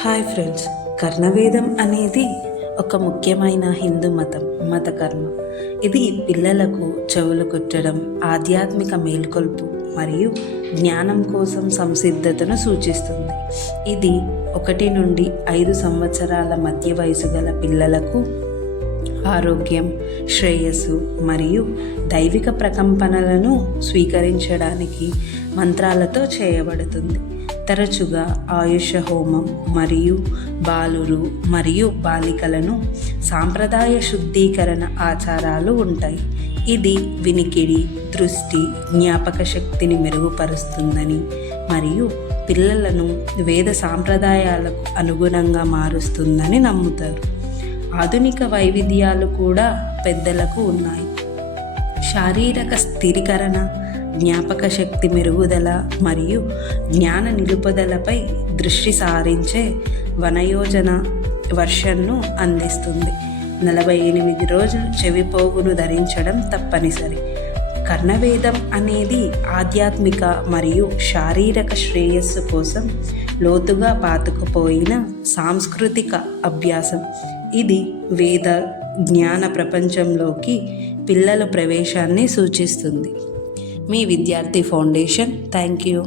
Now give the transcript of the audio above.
Hi friends, కర్ణవేదం అనేది ఒక ముఖ్యమైన హిందూ మత కర్మ. ఇది పిల్లలకు చెవులు కుట్టడం, ఆధ్యాత్మిక మేల్కొల్పు మరియు జ్ఞానం కోసం సంసిద్ధతను సూచిస్తుంది. ఇది 1 నుండి 5 సంవత్సరాల మధ్య వయసు గల పిల్లలకు ఆరోగ్యం, శ్రేయస్సు మరియు దైవిక ప్రకంపనలను స్వీకరించడానికి మంత్రాలతో చేయబడుతుంది. తరచుగా ఆయుష హోమం మరియు బాలురు మరియు బాలికలను సాంప్రదాయ శుద్ధీకరణ ఆచారాలు ఉంటాయి. ఇది వినికిడి, దృష్టి, జ్ఞాపక శక్తిని మెరుగుపరుస్తుందని మరియు పిల్లలను వేద సాంప్రదాయాలకు అనుగుణంగా మారుస్తుందని నమ్ముతారు. ఆధునిక వైవిధ్యాలు కూడా పెద్దలకు ఉన్నాయి. శారీరక స్థిరీకరణ, జ్ఞాపక శక్తి మెరుగుదల మరియు జ్ఞాన నిలుపుదలపై దృష్టి సారించే వనయోజన వర్షన్ను అందిస్తుంది. 48 రోజులు చెవిపోగును ధరించడం తప్పనిసరి. కర్ణవేదం అనేది ఆధ్యాత్మిక మరియు శారీరక శ్రేయస్సు కోసం లోతుగా పాతుకుపోయిన సాంస్కృతిక అభ్యాసం. ఇది వేద జ్ఞాన ప్రపంచంలోకి పిల్లల ప్రవేశాన్ని సూచిస్తుంది. మీ విద్యార్థి ఫౌండేషన్. Thank you.